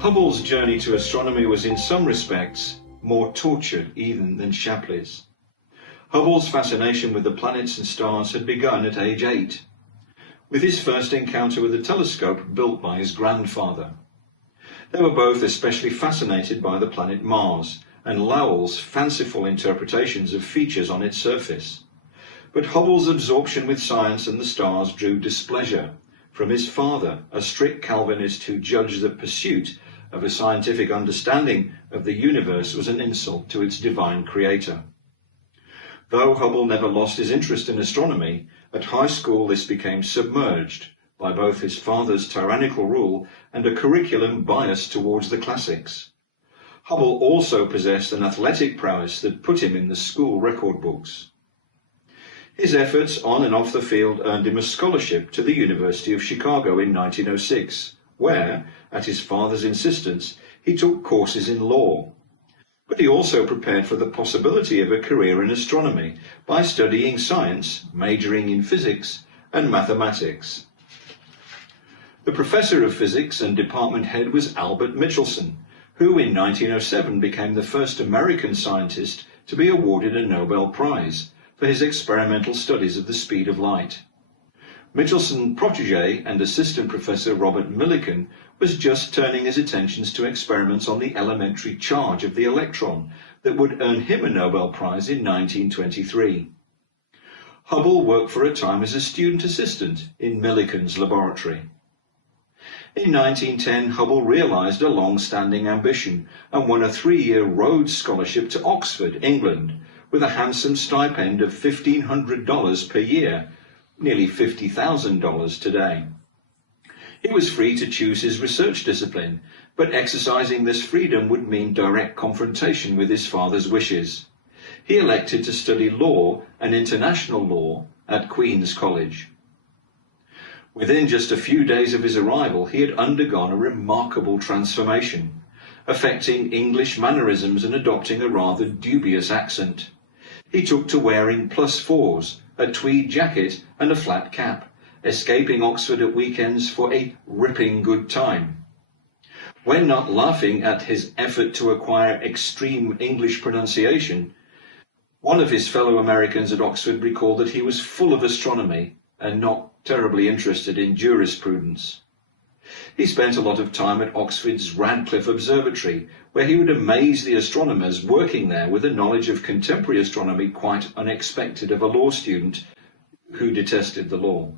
Hubble's journey to astronomy was in some respects more tortured even than Shapley's. Hubble's fascination with the planets and stars had begun at age 8, with his first encounter with a telescope built by his grandfather. They were both especially fascinated by the planet Mars and Lowell's fanciful interpretations of features on its surface. But Hubble's absorption with science and the stars drew displeasure from his father, a strict Calvinist who judged the pursuit of a scientific understanding of the universe was an insult to its divine creator. Though Hubble never lost his interest in astronomy, at high school this became submerged by both his father's tyrannical rule and a curriculum biased towards the classics. Hubble also possessed an athletic prowess that put him in the school record books. His efforts on and off the field earned him a scholarship to the University of Chicago in 1906, where, at his father's insistence, he took courses in law. But he also prepared for the possibility of a career in astronomy by studying science, majoring in physics and mathematics. The professor of physics and department head was Albert Michelson, who in 1907 became the first American scientist to be awarded a Nobel Prize for his experimental studies of the speed of light. Michelson protege and assistant professor Robert Millikan was just turning his attentions to experiments on the elementary charge of the electron that would earn him a Nobel Prize in 1923. Hubble worked for a time as a student assistant in Millikan's laboratory. In 1910, Hubble realized a long-standing ambition and won a 3-year Rhodes Scholarship to Oxford, England, with a handsome stipend of $1,500 per year, nearly $50,000 today. He was free to choose his research discipline, but exercising this freedom would mean direct confrontation with his father's wishes. He elected to study law and international law at Queen's College. Within just a few days of his arrival, he had undergone a remarkable transformation, affecting English mannerisms and adopting a rather dubious accent. He took to wearing +4s, a tweed jacket and a flat cap, escaping Oxford at weekends for a ripping good time. When not laughing at his effort to acquire extreme English pronunciation, one of his fellow Americans at Oxford recalled that he was full of astronomy and not terribly interested in jurisprudence. He spent a lot of time at Oxford's Radcliffe Observatory, where he would amaze the astronomers working there with a knowledge of contemporary astronomy quite unexpected of a law student who detested the law.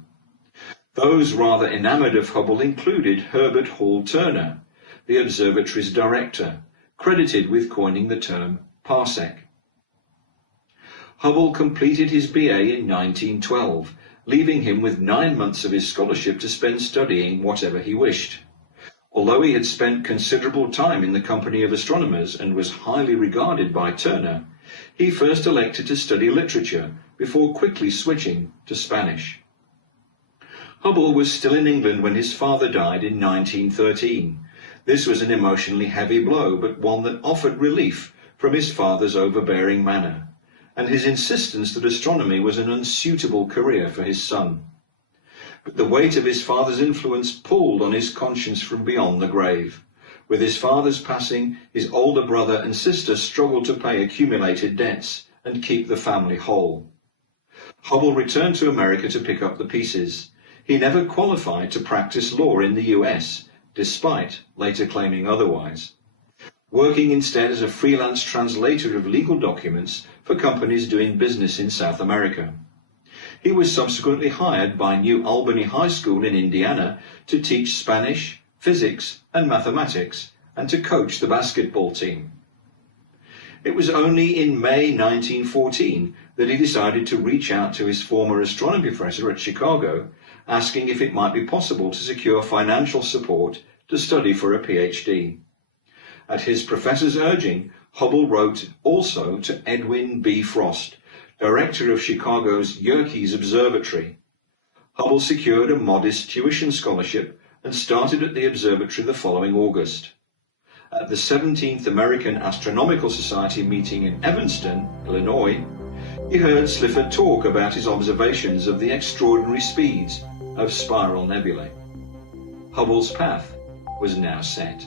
Those rather enamoured of Hubble included Herbert Hall Turner, the observatory's director, credited with coining the term parsec. Hubble completed his BA in 1912, leaving him with 9 months of his scholarship to spend studying whatever he wished. Although he had spent considerable time in the company of astronomers and was highly regarded by Turner, he first elected to study literature before quickly switching to Spanish. Hubble was still in England when his father died in 1913. This was an emotionally heavy blow, but one that offered relief from his father's overbearing manner and his insistence that astronomy was an unsuitable career for his son. But the weight of his father's influence pulled on his conscience from beyond the grave. With his father's passing, his older brother and sister struggled to pay accumulated debts and keep the family whole. Hubble returned to America to pick up the pieces. He never qualified to practice law in the US, despite later claiming otherwise, working instead as a freelance translator of legal documents for companies doing business in South America. He was subsequently hired by New Albany High School in Indiana to teach Spanish, physics, and mathematics, and to coach the basketball team. It was only in May 1914 that he decided to reach out to his former astronomy professor at Chicago, asking if it might be possible to secure financial support to study for a PhD. At his professor's urging, Hubble wrote also to Edwin B. Frost, director of Chicago's Yerkes Observatory. Hubble secured a modest tuition scholarship and started at the observatory the following August. At the 17th American Astronomical Society meeting in Evanston, Illinois, he heard Slifford talk about his observations of the extraordinary speeds of spiral nebulae. Hubble's path was now set.